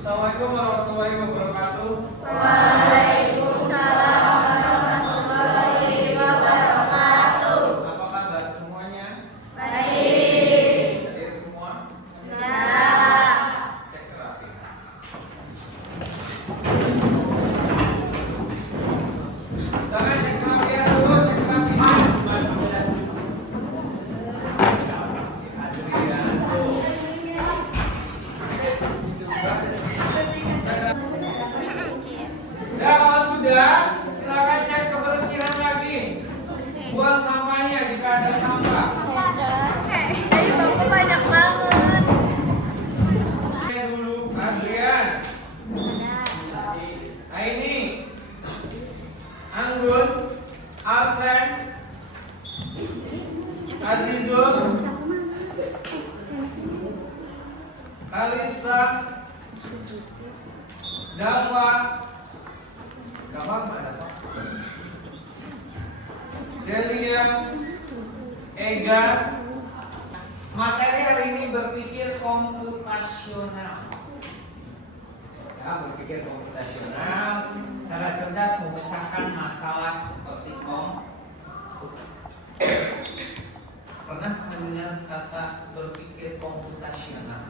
Assalamualaikum warahmatullahi wabarakatuh. Waalaikumsalam warahmatullahi wabarakatuh. Apa kabar semuanya? Baik. Hadir semua? Ya. Cek terapi. Jangan cek terapi dulu, cek terapi. Ya, kalau sudah, silakan cek kebersihan lagi. Buang sampahnya jika ada sampah. Jadi bangku banyak banget. Oke dulu, Adrian. Aini, Anggun, Arsen, Azizul, Kalista, Dava, mana Pak? Delia, Ega. Materi hari ini berpikir komputasional. Ya, berpikir komputasional, cara cerdas memecahkan masalah seperti Pernah mendengar kata berpikir komputasional?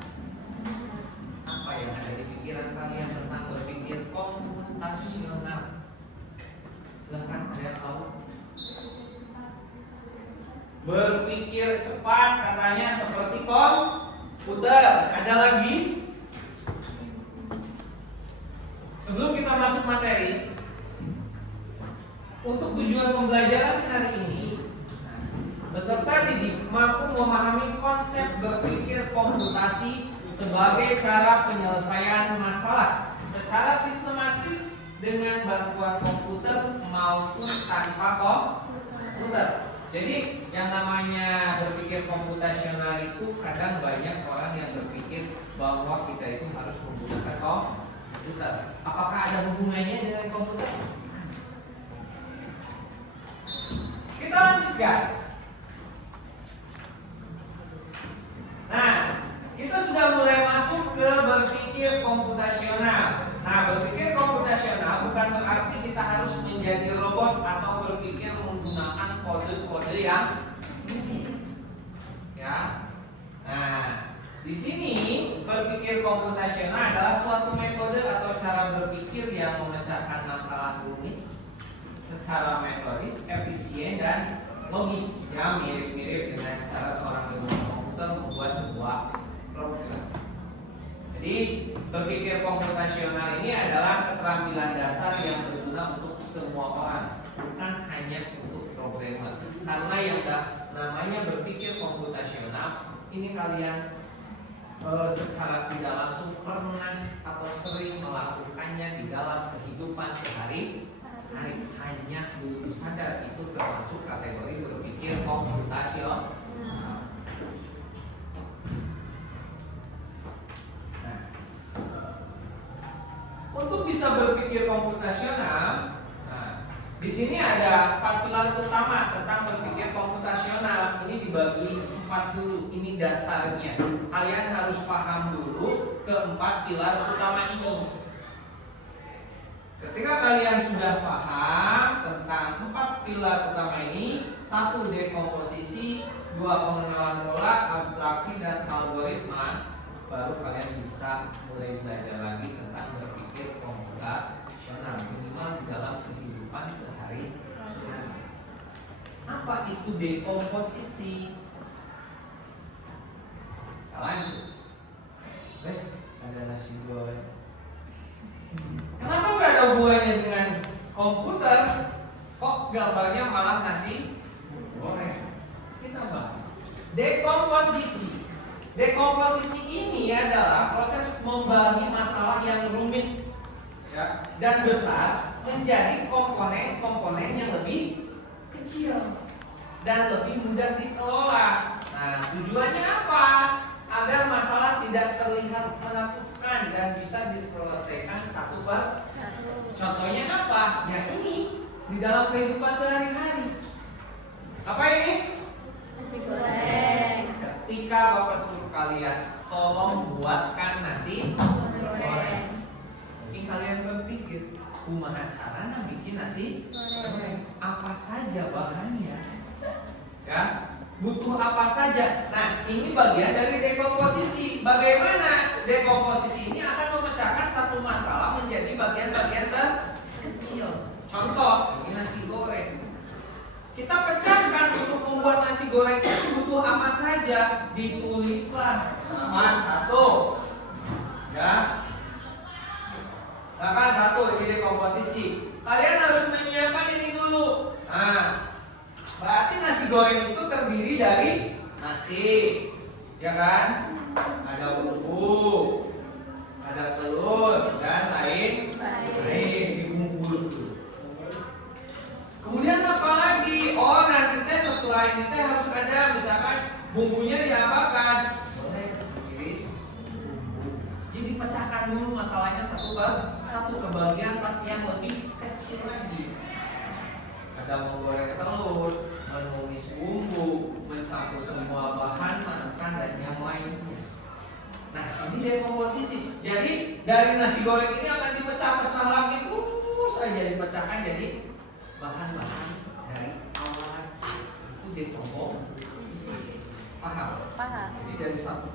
Apa yang ada di pikiran kalian tentang berpikir komputasional? Silahkan, ada yang tahu? Berpikir cepat katanya seperti komputer. Ada lagi? Sebelum kita masuk materi, untuk tujuan pembelajaran hari ini, peserta didik mampu memahami konsep berpikir komputasi sebagai cara penyelesaian masalah secara sistematis dengan bantuan komputer maupun tanpa komputer. Jadi yang namanya berpikir komputasional itu kadang banyak orang yang berpikir bahwa kita itu harus menggunakan komputer. Apakah ada hubungannya dengan komputer? Kita lanjutkan. Nah, kita sudah mulai masuk ke berpikir komputasional. Nah, berpikir komputasional bukan berarti kita harus menjadi robot atau berpikir menggunakan kode-kode yang ya. Nah, di sini berpikir komputasional adalah suatu metode atau cara berpikir yang memecahkan masalah rumit secara metodis, efisien dan logis, yang mirip-mirip dengan cara seorang ilmuwan komputer membuat sebuah program. Jadi, berpikir komputasional ini adalah keterampilan dasar yang berguna untuk semua orang, bukan hanya untuk programmer. Karena yang namanya berpikir komputasional ini kalian secara tidak langsung pernah atau sering melakukannya di dalam kehidupan sehari-hari. Hanya belum sadar itu termasuk kategori berpikir komputasional. Nah, untuk bisa berpikir komputasional, di sini ada 4 pilar utama tentang berpikir komputasional. Ini dibagi 4 dulu. Ini dasarnya. Kalian harus paham dulu keempat pilar utama ini. Ketika kalian sudah paham tentang 4 pilar utama ini, 1 dekomposisi, 2 pengenalan pola, abstraksi dan algoritma, baru kalian bisa mulai belajar lagi tentang berpikir komputasional minimal di dalam kehidupan sehari-hari. Apa itu dekomposisi? Lanjut. Ada nasi goreng. Kenapa nggak ada hubungannya dengan komputer? Kok gambarnya malah nasi goreng? Kita bahas dekomposisi. Dekomposisi ini adalah proses membagi masalah yang rumit ya, dan besar menjadi komponen-komponen yang lebih kecil dan lebih mudah dikelola. Nah, tujuannya apa? Agar masalah tidak terlihat menakutkan dan bisa diselesaikan satu per satu. Contohnya apa? Ya ini di dalam kehidupan sehari-hari. Apa ini? Nasi goreng. Ketika Bapak suruh kalian tolong buatkan nasi goreng. Ini kalian berpikir, kumaha carana bikin nasi goreng? Apa saja bahannya? Ya, butuh apa saja. Nah, ini bagian dari dekomposisi. Bagaimana dekomposisi ini akan memecahkan satu masalah menjadi bagian-bagian terkecil. Contoh, ini nasi goreng. Kita pecahkan untuk membuat nasi goreng itu butuh apa saja. Ditulislah. Misalkan satu, ya. Misalkan satu ini dekomposisi. Kalian harus menyiapkan ini dulu. Nah, berarti nasi goreng itu terdiri dari nasi, ya kan? Ada bumbu, ada telur dan lain dibungkus. Kemudian apa lagi? Oh, nanti teh setelah ini teh harus ada misalkan bumbunya diapakan? Boleh iris bumbu. Jadi pecahkan dulu masalahnya satu ke bagian yang lebih kecil lagi. Ada menggoreng telur, menumis bumbu, mencampur semua bahan, makan dan yang lainnya. Nah, ini dekomposisi. Jadi dari nasi goreng ini akan dipecah-pecah lagi terus saja dipecahkan jadi bahan-bahan dari awal itu dekomposisi. Paham? Paham. Jadi dari satu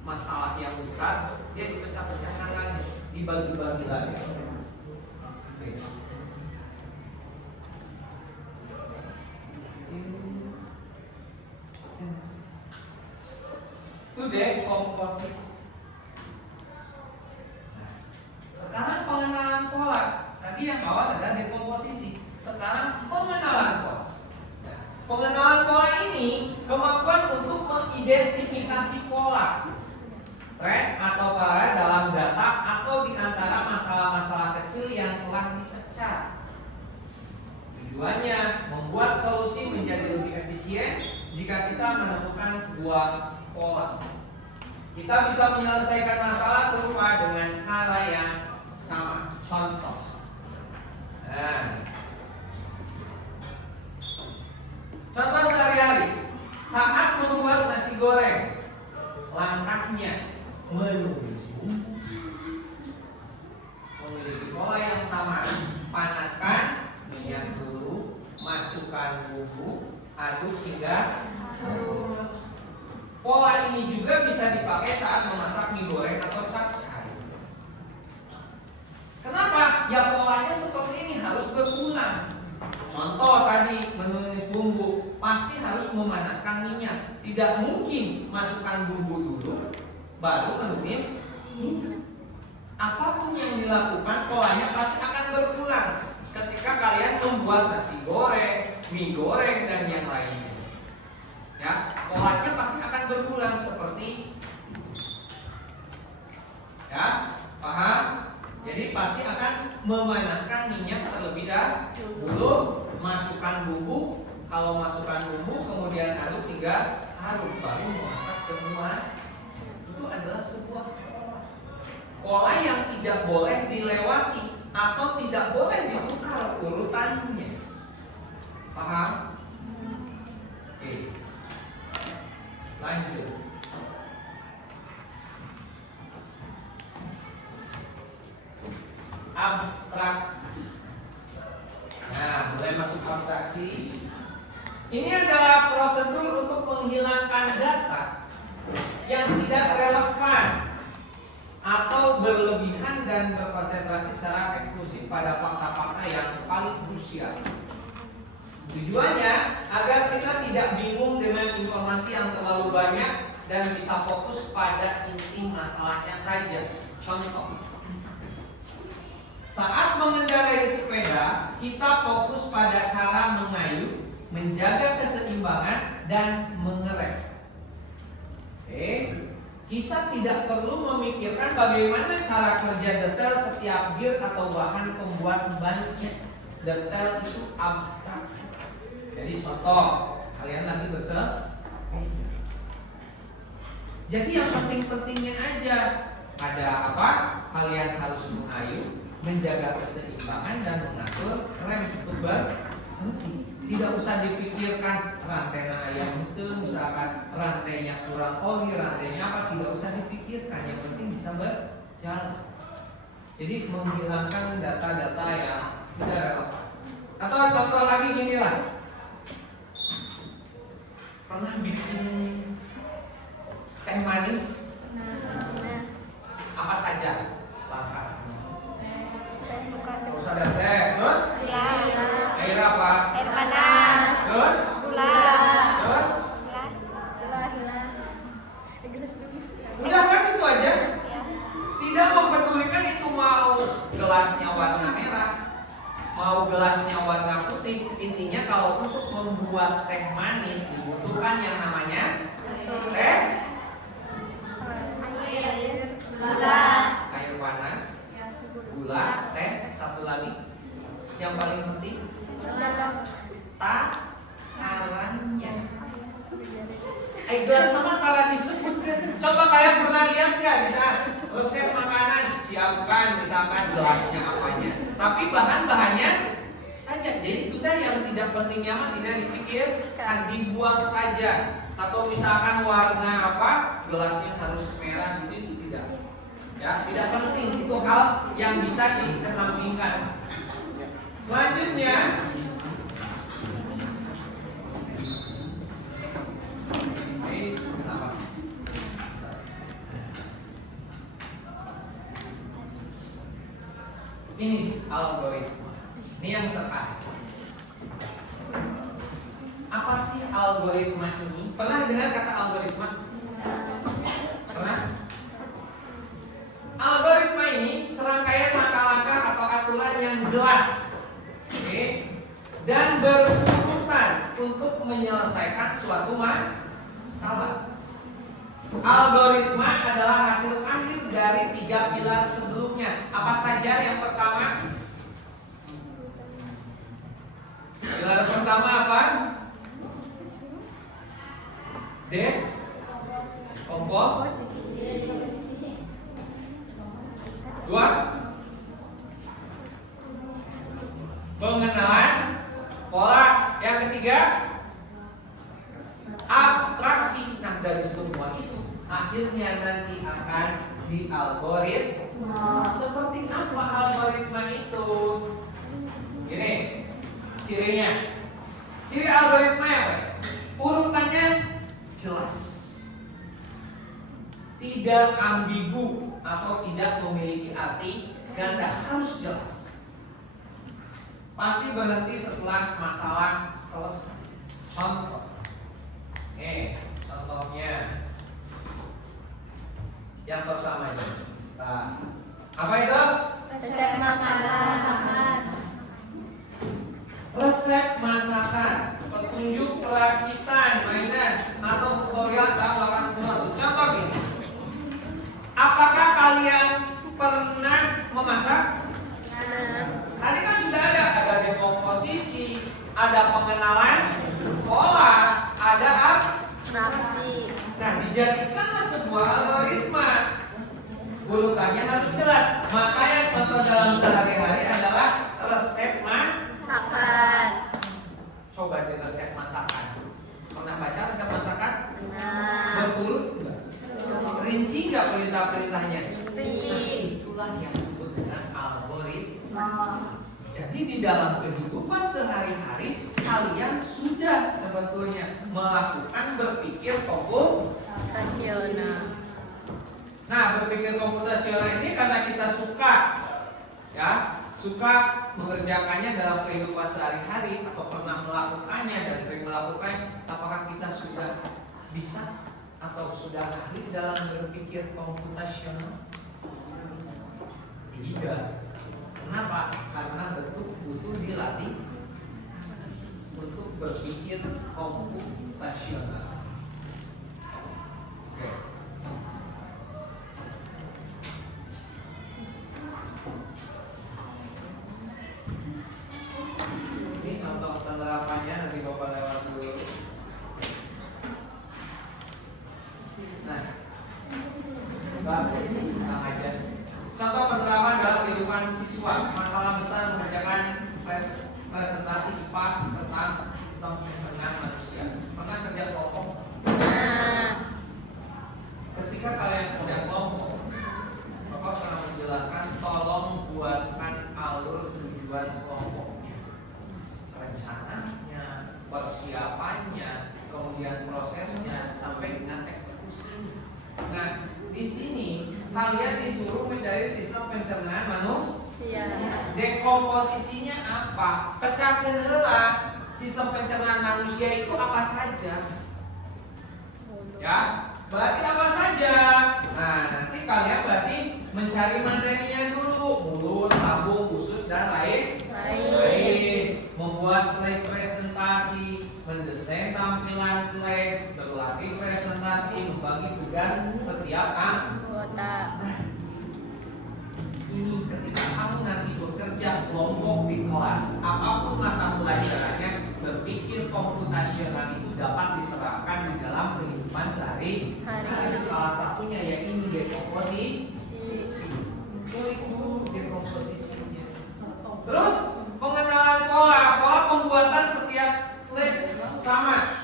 masalah yang besar dia dipecah-pecahkan lagi, dibagi-bagi lagi. Oke. Itu dekomposisi. Nah, sekarang pengenalan pola. Tadi yang awal adalah dekomposisi. Sekarang pengenalan pola. Nah, pengenalan pola ini kemampuan untuk mengidentifikasi pola, tren atau pola dalam data atau di antara masalah-masalah kecil yang telah dipecah. Tujuannya membuat solusi menjadi lebih efisien jika kita menemukan sebuah pola. Kita bisa menyelesaikan masalah serupa dengan cara yang sama. Contoh. Nah, contoh sehari-hari. Saat membuat nasi goreng, langkahnya menumis bumbu. Memiliki pola yang sama. Panaskan minyak dulu, masukkan bumbu, aduk hingga pola ini juga bisa dipakai saat memasak mie goreng atau capcay. Kenapa? Ya polanya seperti ini harus berulang. Contoh tadi menumis bumbu, pasti harus memanaskan minyak. Tidak mungkin masukkan bumbu dulu baru menumis minyak. Apapun yang dilakukan polanya pasti akan berulang ketika kalian membuat nasi goreng, mie goreng dan yang lainnya. Ya, polanya pasti akan berulang seperti ya, paham? Jadi pasti akan memanaskan minyak terlebih dahulu, masukkan bumbu, kalau masukkan bumbu kemudian aduk hingga harum baru memasak semua. Itu adalah sebuah pola yang tidak boleh dilewati atau tidak boleh ditukar urutannya. Paham? Oke. Lanjut. Abstraksi. Nah, mulai masuk abstraksi. Ini adalah prosedur untuk menghilangkan data yang tidak relevan atau berlebihan dan berkonsentrasi secara eksklusif pada fakta-fakta yang paling krusial. Tujuannya agar kita tidak bingung dengan informasi yang terlalu banyak dan bisa fokus pada inti masalahnya saja. Contoh, saat mengendarai sepeda, kita fokus pada cara mengayuh, menjaga keseimbangan, dan mengerem. Kita tidak perlu memikirkan bagaimana cara kerja detail setiap gear atau bahan pembuat bannya. Detail itu abstrak. Jadi contoh, kalian lagi bersepeda. Jadi yang penting-pentingnya aja. Ada apa? Kalian harus mengayuh, menjaga keseimbangan dan mengatur rem untuk berhenti. Tidak usah dipikirkan rantainya ayam itu, misalkan rantainya kurang oli, rantainya apa, tidak usah dipikirkan. Yang penting bisa berjalan. Jadi menghilangkan data-data yang tidak relevan. Atau contoh lagi gini lah. Pernah bikin teh manis? Apa saja langkahnya? Terus ada teh, terus air apa? Air panas. Terus? Gula. Terus? Gelas. Udah kan itu aja? Tidak mempedulikan itu mau gelasnya warna merah, mau gelasnya warna putih. Intinya kalau untuk membuat teh manis dibutuhkan yang namanya teh, Gula. air panas, gula, teh, satu lagi yang paling penting takarannya. Gelas sama kalau disebutkan. Coba kalian pernah lihat nggak di saat resep makanan siapkan misalkan gelasnya apanya, tapi bahan-bahannya saja. Jadi itu tadi yang tidak pentingnya mah tidak dipikirkan, dibuang saja. Atau misalkan warna apa, gelasnya harus merah gitu, itu tidak. Ya, tidak penting, itu hal yang bisa dikesampingkan. Selanjutnya ini algoritma. Ini yang terkait. Apa sih algoritma ini? Pernah dengar kata algoritma? Pernah? Algoritma ini serangkaian langkah-langkah atau aturan yang jelas, oke, dan berurutan untuk menyelesaikan suatu masalah. Algoritma adalah hasil akhir dari 3 pilar sebelumnya. Apa saja? Yang pertama, pilar pertama apa? Komposisi. 2, pengenalan pola. Yang ketiga, abstraksi. Nah, dari semua itu akhirnya nanti akan dialgoritma. Seperti apa algoritma itu? Ini cirinya. Ciri algoritma apa? Urutannya jelas, tidak ambigu atau tidak memiliki arti ganda, harus jelas. Pasti berhenti setelah masalah selesai. Contoh. Contohnya yang pertamanya, apa itu? Resep masakan. Resep masakan, petunjuk perakitan, mainan, atau tutorial cara melakukan sesuatu. Contoh gini, apakah kalian pernah memasak? Tadi kan sudah ada dekomposisi, ada pengenalan pola, ada abstraksi. Nah, dijadikanlah sebuah algoritma. Urutannya harus jelas. Makanya contoh dalam sehari-hari adalah resep masakan. Coba di resep masakan. Pernah baca resep masakan? Berurut enggak? Rinci nggak perintah-perintahnya? Rinci. Itulah yang disebut dengan algoritma. Jadi di dalam kehidupan sehari-hari kalian sudah sebetulnya melakukan berpikir komputasional. Nah, berpikir komputasional ini karena kita suka, ya, suka mengerjakannya dalam kehidupan sehari-hari atau pernah melakukannya dan sering melakukannya. Apakah kita sudah bisa atau sudah ahli dalam berpikir komputasional? Tidak. Kenapa? Karena butuh dilatih untuk berpikir komputasional. Oke. Ini contoh penerapannya, nanti Bapak lewat dulu. Nah, bahas ini tentang aja. Contoh penerapan dalam kehidupan siswa. Masalah besar mengerjakan presentasi IPA tentang Di sini kalian disuruh mencari sistem pencernaan manusia. Iya. Dekomposisinya apa? Pecahkan heula. Sistem pencernaan manusia itu apa saja? Ya, berarti apa saja? Nah, nanti kalian berarti mencari materinya dulu, mulut, lambung, usus dan lain. Membuat slide presentasi, mendesain tampilan slide, berlatih presentasi, membagi tugas setiap Anggota. Ini ketika kamu nanti bekerja kelompok di kelas, apapun mata pelajarannya, berpikir komputasional itu dapat diterapkan di dalam kehidupan sehari-hari. Salah satunya ya ini dekomposisi. Tulis dulu dekomposisinya. Terus pengenalan pola pembuatan setiap slide sama,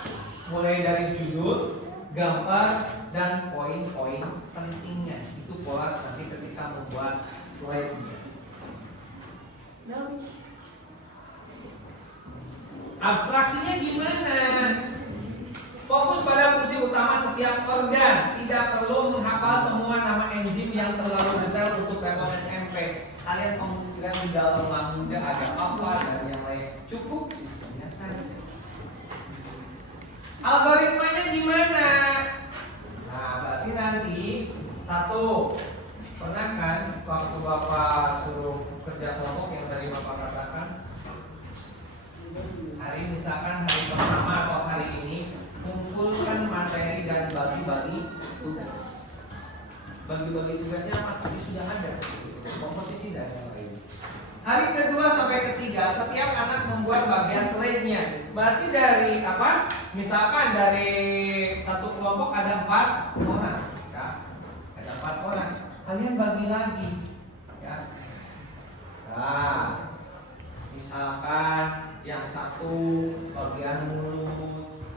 mulai dari judul, gambar, dan poin-poin pentingnya. Itu pola nanti ketika membuat slide-nya. Abstraksinya gimana? Fokus pada fungsi utama setiap organ. Tidak perlu menghafal semua nama enzim yang terlalu detail untuk level SMP. Kalian kemungkinan di dalam lambungnya ada apa dan yang lain. Cukup sistemnya saja. Algoritmanya gimana? Nah, berarti nanti satu, pernah kan waktu Bapak suruh kerja kelompok yang tadi Bapak katakan, hari misalkan hari pertama atau hari ini kumpulkan materi dan bagi-bagi tugas. Bagi-bagi tugasnya apa? Tadi sudah ada, komposisi dan yang lain. Hari kedua sampai ketiga setiap anak membuat bagian slide-nya. Berarti dari apa? Misalkan dari satu kelompok ada 4 orang, ya. Ada 4 orang. Kalian bagi lagi, ya. Nah, misalkan yang satu bagian mulut,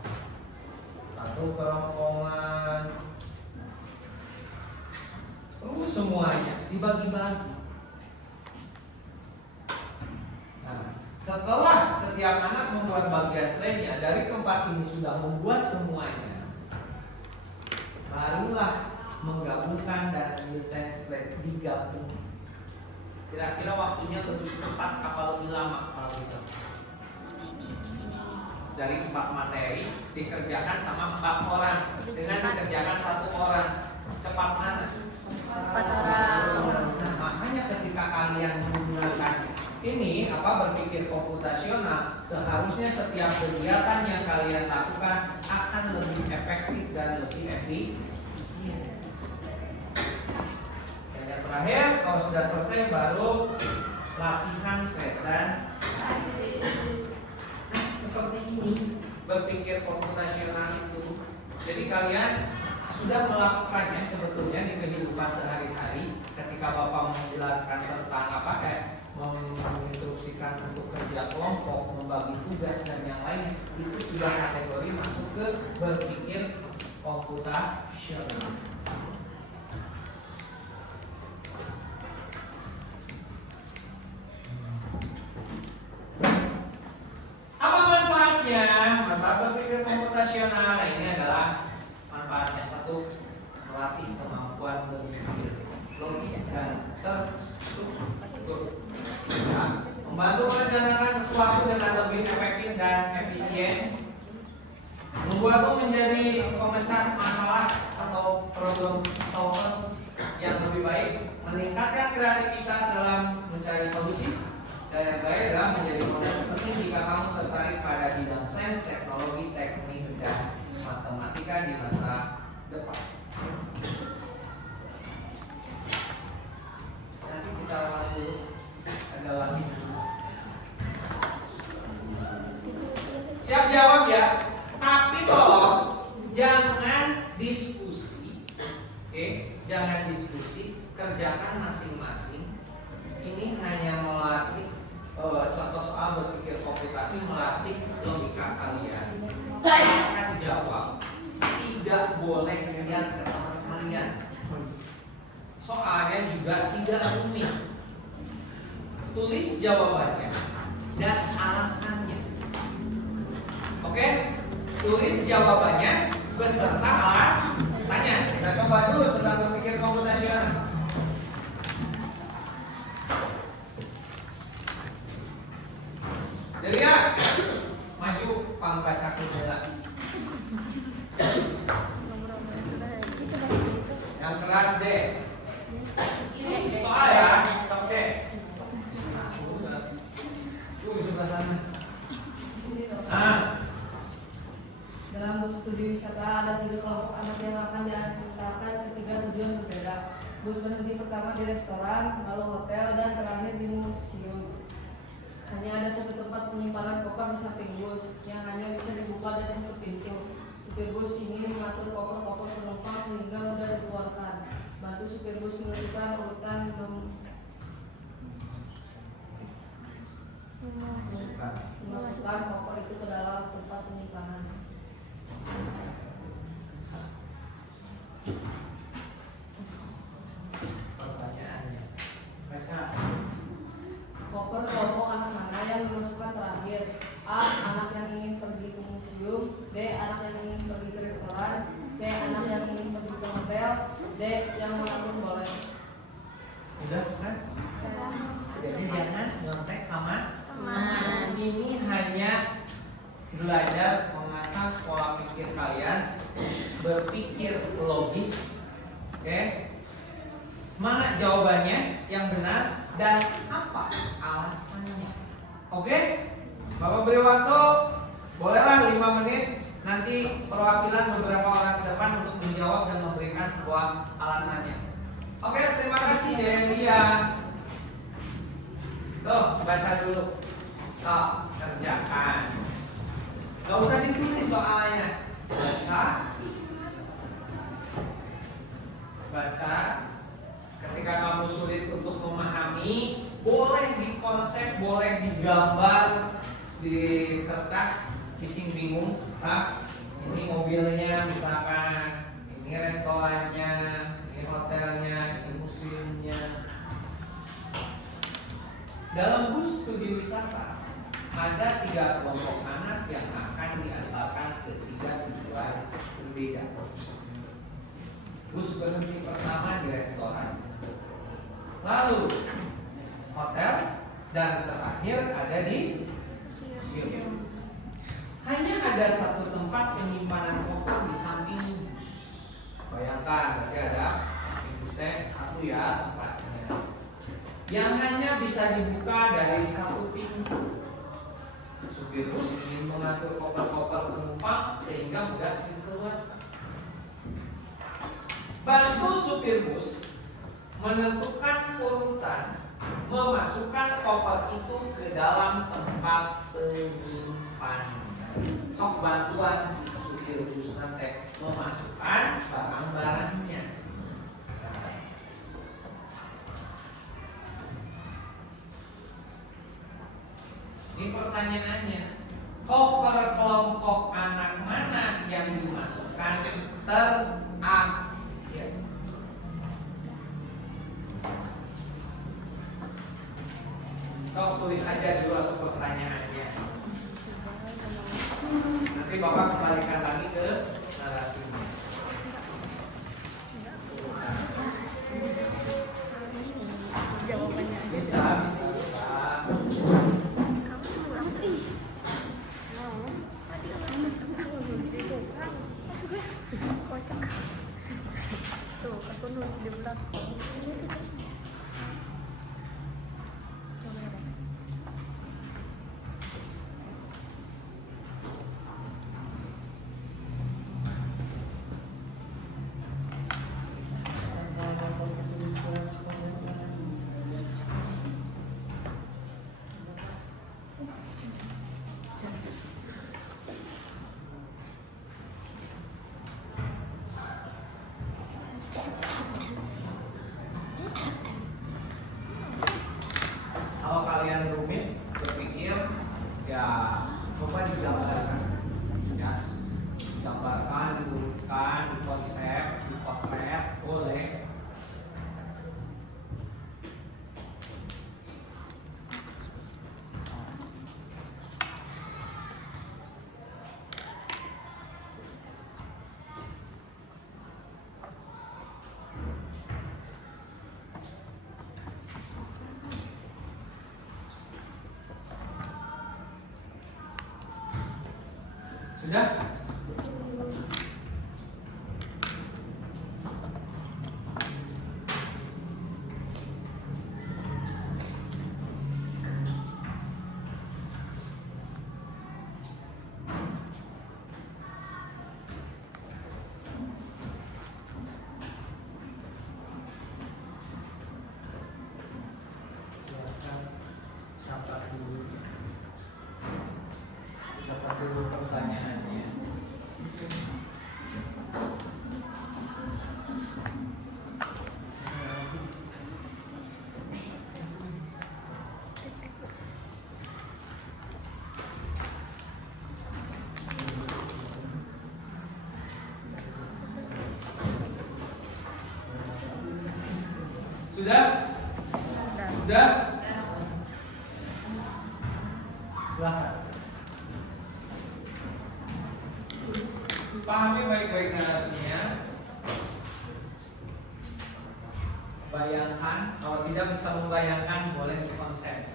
satu kerongkongan, terus semuanya dibagi-bagi. Nah, setelah setiap anak membuat bagian slide-nya, dari keempat ini sudah membuat semuanya, barulah menggabungkan dan mendesain slide digabung. Kira-kira waktunya lebih cepat apa lebih lama kalau gitu? Dari 4 materi dikerjakan sama 4 orang dengan dikerjakan 1 orang, cepat mana? 4 orang. Nah, makanya ketika kalian menggunakan ini berpikir komputasional, seharusnya setiap kegiatan yang kalian lakukan akan lebih efektif dan lebih efisien. Dan yang terakhir, kalau sudah selesai baru latihan presentasi. Seperti ini berpikir komputasional itu. Jadi kalian sudah melakukannya sebetulnya di kehidupan sehari-hari. Ketika Bapak menjelaskan tentang menginstruksikan untuk kerja kelompok, membagi tugas dan yang lain, itu sudah kategori masuk ke berpikir komputasional. Apa manfaatnya? Manfaat berpikir komputasional ini adalah manfaatnya. Satu, melatih kemampuan berpikir logis dan terstruktur. Ya, membantu merencanakan sesuatu dengan lebih efektif dan efisien. Membuatmu menjadi pemecah masalah atau problem solver yang lebih baik. Meningkatkan kreativitas dalam mencari solusi. Dan yang terakhir adalah menjadi fondasi penting jika kamu tertarik pada bidang sains, teknologi, teknik, dan matematika di masa depan. Nanti kita lewat dulu. Ada lagi. Siap jawab ya. Tapi tolong jangan diskusi. Oke, jangan diskusi. Kerjakan masing-masing. Ini hanya melatih contoh soal berpikir komputasi, melatih logika kalian. Akan jawab, tidak boleh lihat ke teman kalian. Soalnya juga tidak rumit. Tulis jawabannya dan alasannya. Oke, tulis jawabannya beserta alasannya. Kita coba dulu tentang berpikir komputasional. Delia, maju pambaca kudela. Yang keras deh. Soal ya, sok deh. Di sebelah sana. Dalam bus studi wisata ada 3 kelompok anak yang akan diantarkan ke 3 tujuan berbeda. Bus berhenti pertama di restoran, lalu hotel, dan terakhir di museum. Hanya ada satu tempat penyimpanan koper di samping bus yang hanya bisa dibuka dari satu pintu. Supir bus ingin mengatur koper-koper penumpang sehingga mudah dikeluarkan. Bantu supir bus menentukan urutan memasukkan koper itu ke dalam tempat penyimpanan. Pertanyaannya, baca. Koper kelompok anak mana yang dimasukkan terakhir? A. Anak yang ingin pergi ke museum. B. Anak yang ingin pergi ke restoran. C. Anak yang ingin pergi ke hotel. D. Yang manapun boleh. Udah kan? Jadi jangan nyontek sama Teman. Ini hanya belajar mengasah pola pikir kalian, berpikir logis. Oke? Mana jawabannya yang benar dan apa alasannya? Oke? Bapak beri waktu, bolehlah 5 menit. Nanti perwakilan beberapa orang ke depan untuk menjawab dan memberikan sebuah alasannya. Oke, terima kasih Delia. Tuh, baca dulu. Sok, kerjakan. Gak usah ditulis soalnya. Baca. Ketika kamu sulit untuk memahami, boleh dikonsep, boleh digambar di kertas. Bising bingung, Pak. Ini mobilnya misalkan, ini restorannya, ini hotelnya, ini museumnya. Dalam bus studi wisata ada 3 kelompok anak yang akan diantarkan ke 3 tujuan berbeda. Bus berhenti pertama di restoran, lalu hotel, dan terakhir ada di museum. Hanya ada satu tempat penyimpanan koper di samping bus. Bayangkan, berarti ada di bus satu ya tempatnya, yang hanya bisa dibuka dari satu pintu. Supir bus ingin mengatur koper-koper penumpang sehingga mudah dikeluarkan. Bantu supir bus menentukan urutan memasukkan koper itu ke dalam tempat penyimpanan. Sok bantuan supir bus nanti memasukkan barang-barangnya. Ini pertanyaannya, koper kelompok anak mana yang dimasukkan terakhir? Sok tulis aja dulu untuk pertanyaannya. Nanti Bapak kembalikan lagi ke narasinya. Jawabannya aja. Bisa. Kocak. Tuh, aku nulis di belakang. Sudah? Catat dulu pertanyaannya. Sudah? Sudah? Silahkan. Pahami baik-baik narasinya. Bayangkan, kalau tidak bisa membayangkan boleh konsep.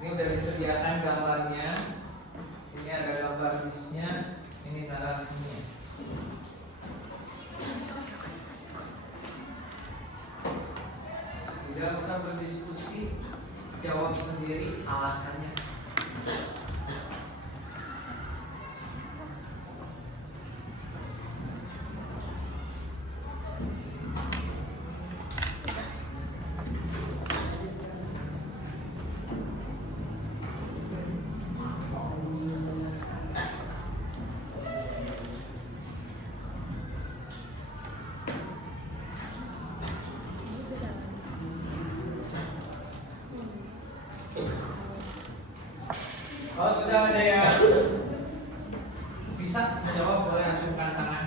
Ini udah disediakan gambarnya. Ini ada gambar listnya. Ini narasinya. Tidak usah berdiskusi, jawab sendiri alasannya. Kalau sudah ada yang bisa menjawab, boleh acungkan tangan.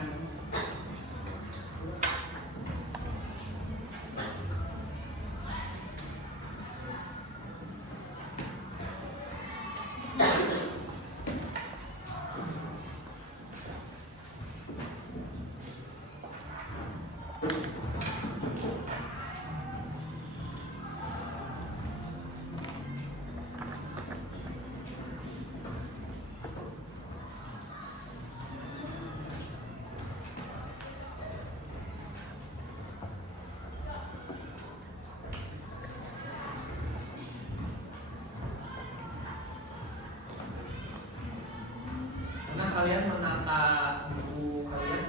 Kalian menata buku kalian,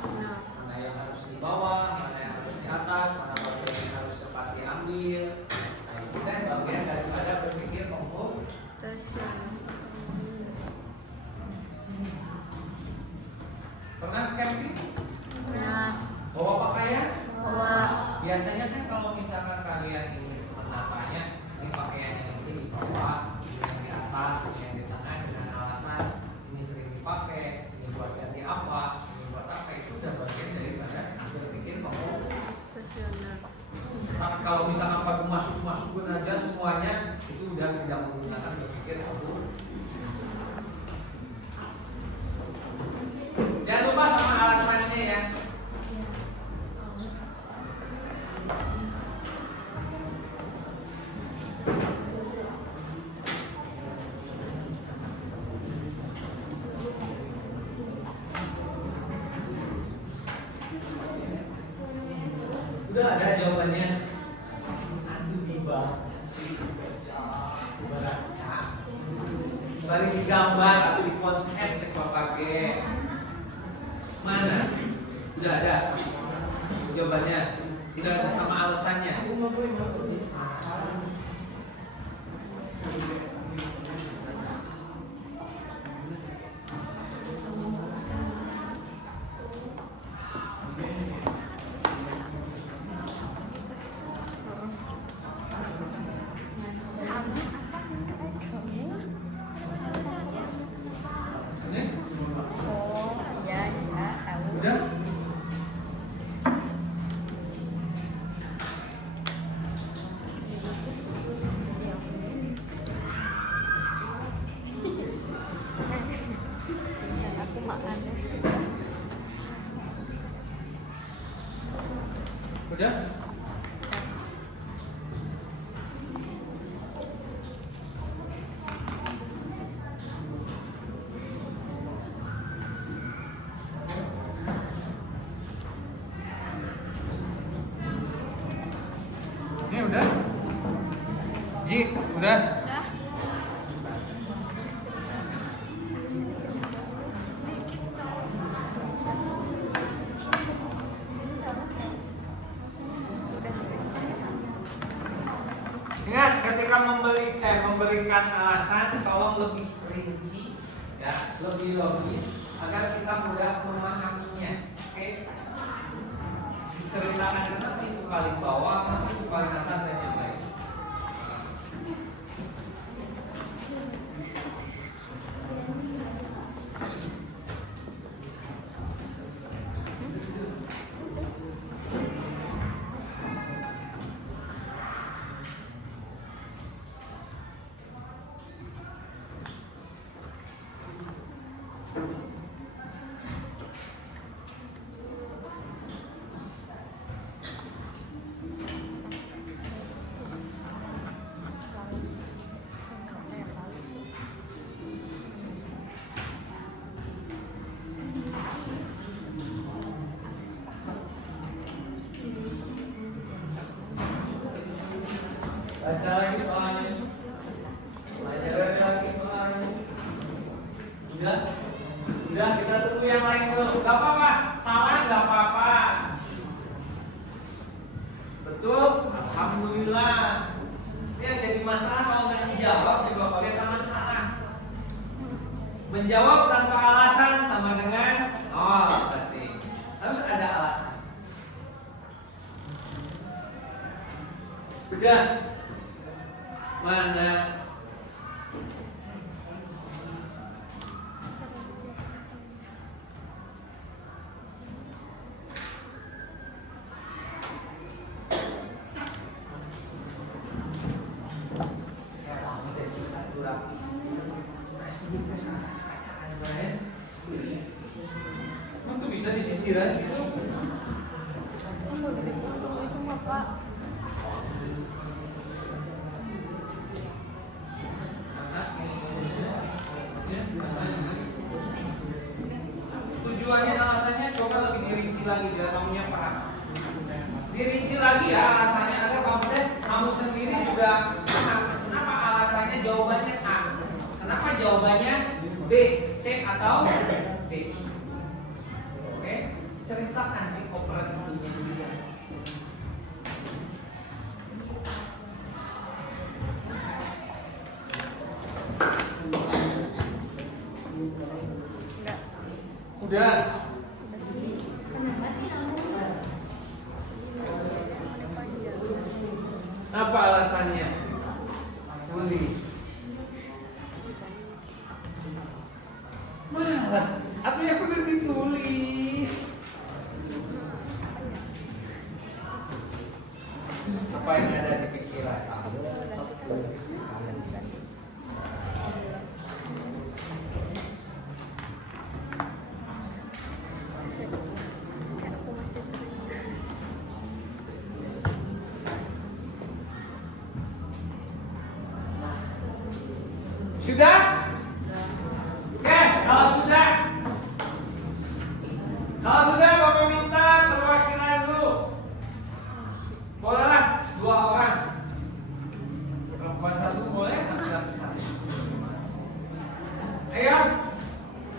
mana yang harus di bawah, mana yang harus di atas, mana bagian yang harus cepat diambil. Nah, itu kan bagian daripada berpikir komputer. Pernah camping? Nah, Bawa pakaian? bawa Biasanya kan kalau misalkan kalian ingin menatanya, ini pakaian yang ini di bawah, ini yang di atas, ini yang di tengah, dengan alasan ini sering dipakai, ini buat ganti apa, ini buat apa, itu udah bagian daripada berpikir komputer. Tapi kalau misalkan pakai masuk aja semuanya, itu udah tidak menggunakan berpikir komputer. Jangan lupa sama alasannya ya. Udah ada jawabannya. Aduh dibaca. Balik di gambar atau di konsep cek pakai. Mana? Udah ada jawabannya. Udah ada sama alasannya. Ini? oh ya tahu. Udah? Aku makan. Udah? alasannya udah? Ji, udah? Ingat ketika memberikan alasan tolong lebih rinci ya, lebih logis agar kita mudah memahaminya. Oke? Diceritakan nanti itu paling bawah, nanti itu paling atas dan yang lain. Baca lagi soalnya. Belajar lagi soalnya. Udah kita tunggu yang lain dulu. Gak apa-apa, salah gak apa-apa. Betul, alhamdulillah. Ya jadi masalah kalau nggak dijawab coba kalian masalah. Menjawab tanpa alasan sama dengan berarti harus ada alasan. Udah. Mana? Itu bisa disisiran gitu. Tujuannya alasannya coba lebih dirinci lagi biar kamunya paham. Dirinci lagi ya alasannya agar kamu sendiri juga paham. Kenapa alasannya jawabannya A? Kenapa jawabannya B, C atau D? Oke, ceritakan si operatifnya juga. Udah. Apa alasannya? Tulis. Malas. Atunya aku udah ditulis. Apa yang ada di pikiran kamu? Tulis. Sudah? Oke, kalau sudah Bapak minta perwakilan dulu. Bolehlah 2 orang. Perempuan 1 boleh, laki-laki 1. Ayo,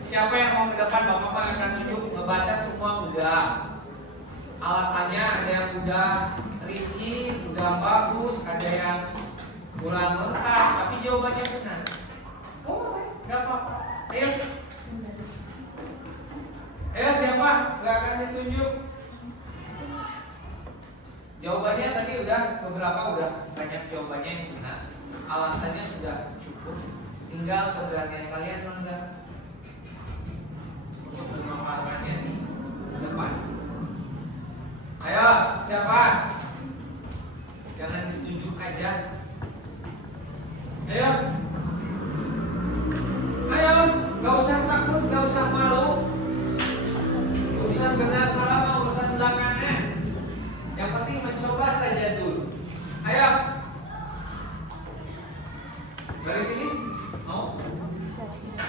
siapa yang mau ke depan? Bapak akan tunjuk ngebaca semua udah. Alasannya ada yang udah rinci, udah bagus, ada yang kurang lengkap, tapi jawabannya benar. Boleh, nggak apa-apa. Ayo siapa? Gak akan ditunjuk. Jawabannya tadi udah beberapa udah banyak jawabannya yang benar. Alasannya sudah cukup. Tinggal keberanian kalian enggak untuk memaparkannya di depan. Ayo siapa? Jangan ditunjuk aja. Ayo, gak usah takut, gak usah malu. Urusan benar salah mah urusan belakangan. Yang penting mencoba saja dulu. Ayo. Dari sini? Mau?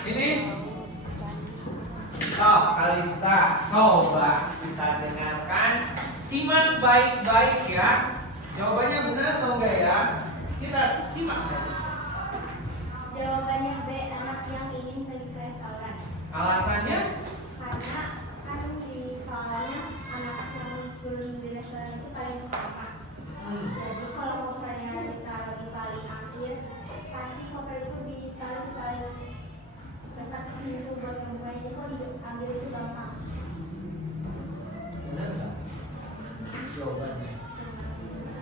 Ini? Kalista, coba kita dengarkan. Simak baik-baik ya. Jawabannya benar atau enggak ya? Kita simak aja. Jawabannya B, anak yang ingin pergi ke restoran. Alasannya? Karena kan soalnya anak yang belum di restoran itu paling pertama. Jadi kalau kopernya ditaruh di paling akhir, pasti koper itu ditaruh di paling dekat pintu buat ngebukanya. Jadi kalau diambil itu gampang. Benar enggak? Jawabannya.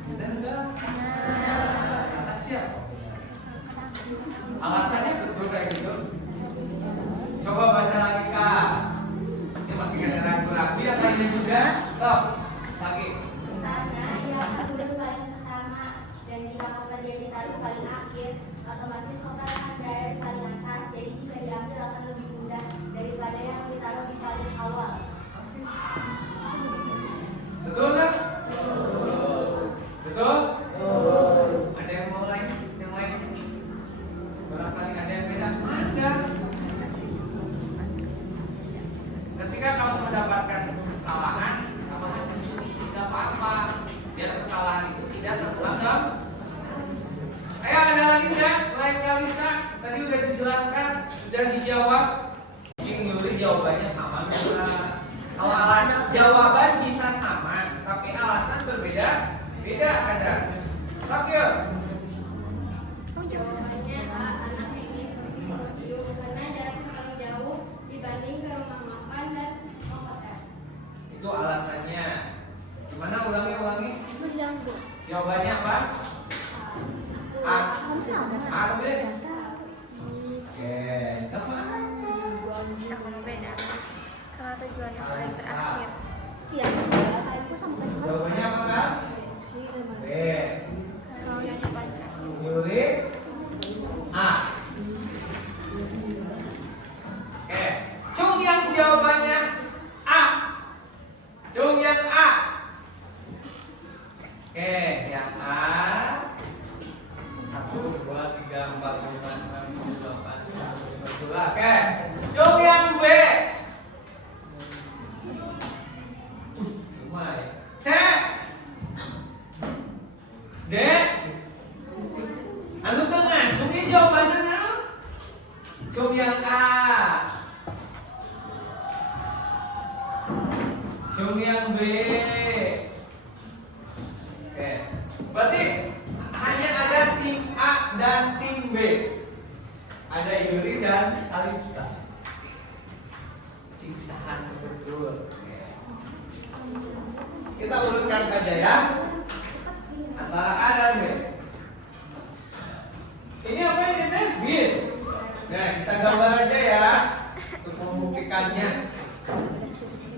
Benar enggak? Kata siapa? Alasannya betul kayak gitu. Coba baca lagi Kak. Ini masih ada ragu-ragu ya kayaknya juga. Stop. Lagi. Karena ia duduk paling pertama dan jika koper dia ditaruh paling akhir, otomatis koper akan berada di paling atas. Jadi jika diambil akan lebih mudah daripada yang ditaruh di paling awal. Betul nggak? Betul? Ada yang mau lain? Yang lain? Barangkali ada yang beda? Ada. Ketika kamu mendapatkan kesalahan, kamu hasil sendiri tidak apa-apa. Biar kesalahan itu tidak terulang. Ayo ada lagi nggak? Selain Kalista, tadi udah dijelaskan, sudah dijawab. Cing Yuri jawabannya sama nggak? Kalau jawaban bisa sama, tapi alasan berbeda. Beda ada. Oke. Jawabannya A, anak yang ingin pergi ke museum karena jaraknya paling jauh dibanding ke rumah makan dan hotel. Itu alasannya. Gimana ulangi? Bilang B. Jawabannya apa? A. Sama. A atau B? Oke, apa? Bisa kalau beda. Karena tujuannya paling Alisa. terakhir. Iya. Aku sampai Jawabannya apa Kak? B. Tujuannya paling terakhir. Yuri A. Oke, Cung yang jawabannya A. Cung yang A. Oke, yang A. 1, 2, 3, 4, 5, 6, 7, 8, 9, 10. Oke, Cung yang B. Lumayan. C. D. Anu tengah, Cung ini jawabannya nah. Cung yang A. Cung yang B. Oke. Berarti hanya ada tim A dan tim B. Ada Yuri dan Alista. Ciksahan betul. Kita urutkan saja ya. Antara A dan B. Ini apa ini teh? Bis. Nah, kita gambar aja ya untuk membuktikannya.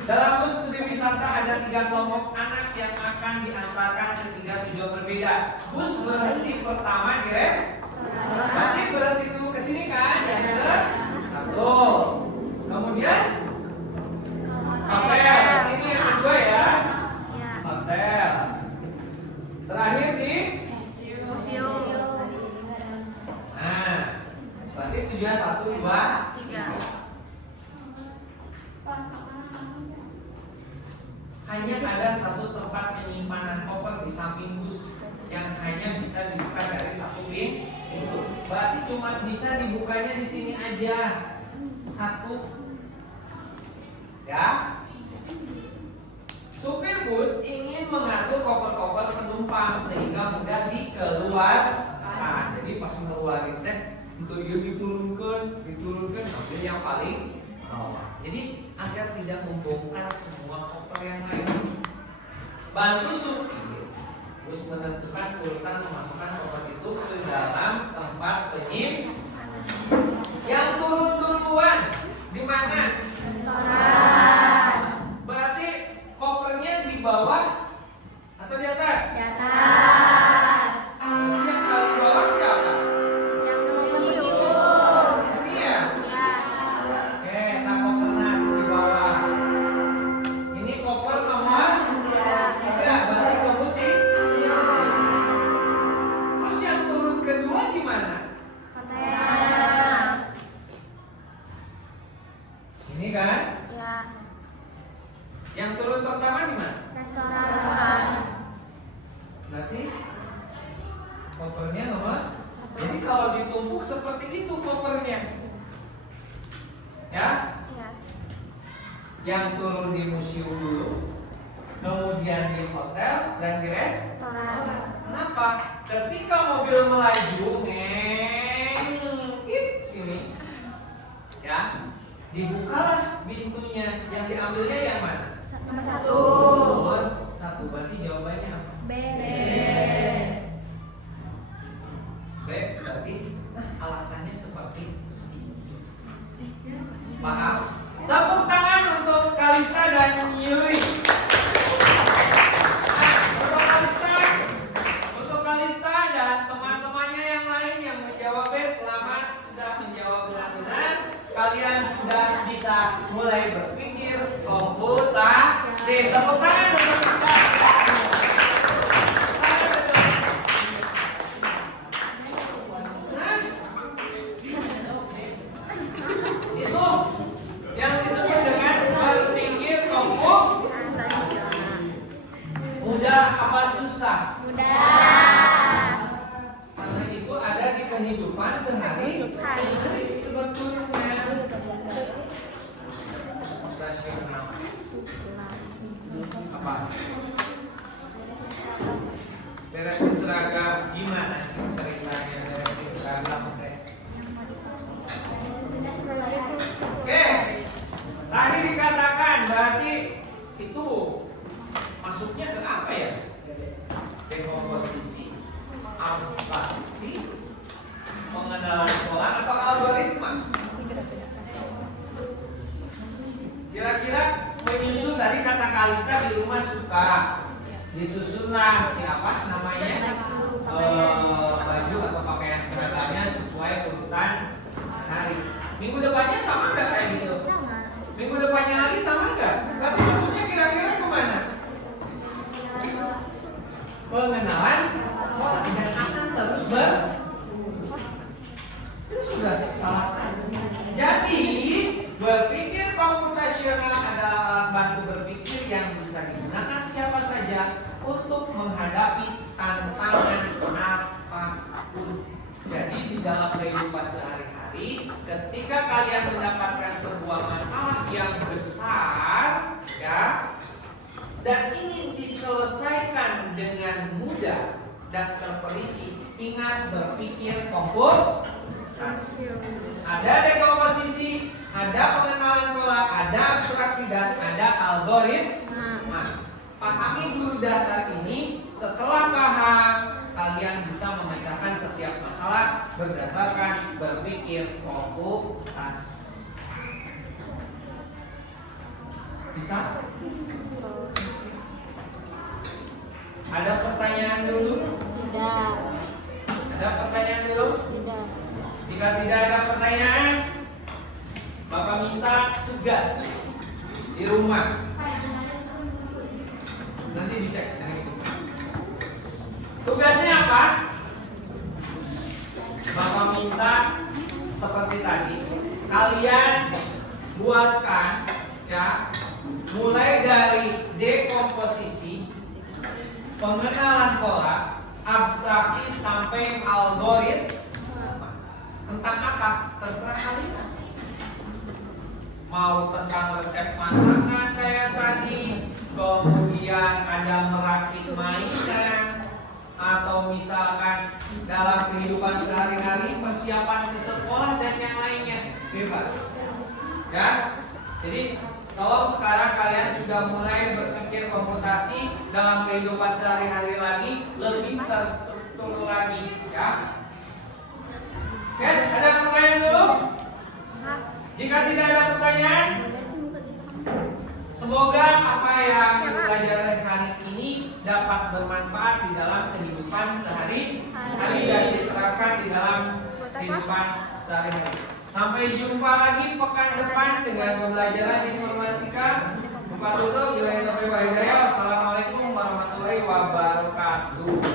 Dalam bus studi wisata ada 3 kelompok anak yang akan diantarkan ke 3 tujuan berbeda. Bus berhenti pertama di restoran. Nanti berhenti dulu ke sini kan? Yang ke 1. Kemudian hotel. Ini yang kedua ya. Ya. Hotel. Terakhir di Museum. Nah, berarti tujuan 1, 2, 3. Hanya ada satu tempat penyimpanan koper di samping bus yang hanya bisa dibuka dari satu pintu. Berarti cuma bisa dibukanya di sini aja. 1. Ya. Supir bus ingin mengatur koper-koper penumpang sehingga mudah dikeluarkan. Jadi pas ngeluarin teh untuk diturunkan, ambil yang paling bawah. Jadi agar tidak membongkar semua koper yang lain. Bantu supir bus menentukan urutan memasukkan koper itu ke dalam tempat penyimpanan. Yang turun duluan di mana? Restoran. Berarti kopernya di bawah atau di atas? Di atas. Yang paling bawah siapa? Yang museum. Ini ya? Ya. Oke, tak kopernya di bawah. Ini koper nomor 3, berarti ke museum. Terus yang turun kedua di mana? Hotel. Ini kan? Ya. Yang turun pertama di mana? Restoran. Berarti Kopernya nomor. Jadi kalau ditumpuk seperti itu kopernya. Ya. Iya. Yang turun di museum dulu, kemudian di hotel dan di restoran. Kenapa? Ketika mobil melaju, sini, ya, dibukalah pintunya. Yang diambilnya yang mana? Nomor 1. Nomor 1. Berarti jawabannya apa? B. B. Berarti, nah alasannya seperti ini. Paham? Tepuk tangan untuk Kalista dan Yuri. Nah, untuk Kalista dan teman-temannya yang lain yang menjawab B, selamat sudah menjawab benar-benar. Kalian sudah bisa mulai berpikir komputasi. Tepuk tangan untuk kita. Nah, itu yang disebut dengan berpikir komputasi. Mudah apa susah? Mudah. Karena itu ada di kehidupan sehari-hari sebetulnya. Operasional. Apa? Beresin seragam gimana sih ceritanya beresin seragam teh? Oke. Tadi dikatakan berarti itu masuknya ke apa ya? Dekomposisi, abstraksi, pengenalan pola atau algoritma. Kira-kira menyusun tadi kata Kalista di rumah suka disusunlah siapa namanya baju atau pakaian seragamnya sesuai urutan hari. Minggu depannya sama nggak kayak gitu? Minggu depannya lagi sama nggak? Tapi maksudnya kira-kira kemana? Pengenalan dan akan terus itu sudah salah satu. Jadi berpikir komputasional adalah alat bantu berpikir yang bisa digunakan siapa saja untuk menghadapi tantangan apapun. Jadi di dalam kehidupan sehari-hari, ketika kalian mendapatkan sebuah masalah yang besar, ya, dan ingin diselesaikan dengan mudah dan terperinci, ingat berpikir komputasi. Ada dekomposisi, ada pengenalan pola, ada abstraksi dan ada algoritma. Pahami dulu dasar ini. Setelah paham, kalian bisa memecahkan setiap masalah berdasarkan berpikir komputasi. Bisa? Ada pertanyaan dulu? Tidak. Ada pertanyaan dulu? Tidak. Jika tidak ada pertanyaan, Bapak minta tugas di rumah. Nanti dicek. Tugasnya apa? Bapak minta seperti tadi, kalian buatkan, ya, mulai dari dekomposisi, pengenalan pola, abstraksi sampai algoritma. Tentang apa? Terserah kalian. Mau tentang resep masakan kayak tadi, kemudian ada merakit mainan, atau misalkan dalam kehidupan sehari-hari, persiapan di sekolah dan yang lainnya, bebas. Ya, jadi tolong sekarang kalian sudah mulai berpikir komputasi dalam kehidupan sehari-hari lagi, lebih terstruktur lagi, ya. Oke, ada pertanyaan dulu? Jika tidak ada pertanyaan, semoga apa yang dipelajari hari ini dapat bermanfaat di dalam kehidupan sehari-hari dan diterapkan di dalam kehidupan sehari-hari. Sampai jumpa lagi pekan depan dengan pembelajaran informatika. Buka tutup, Assalamualaikum warahmatullahi wabarakatuh.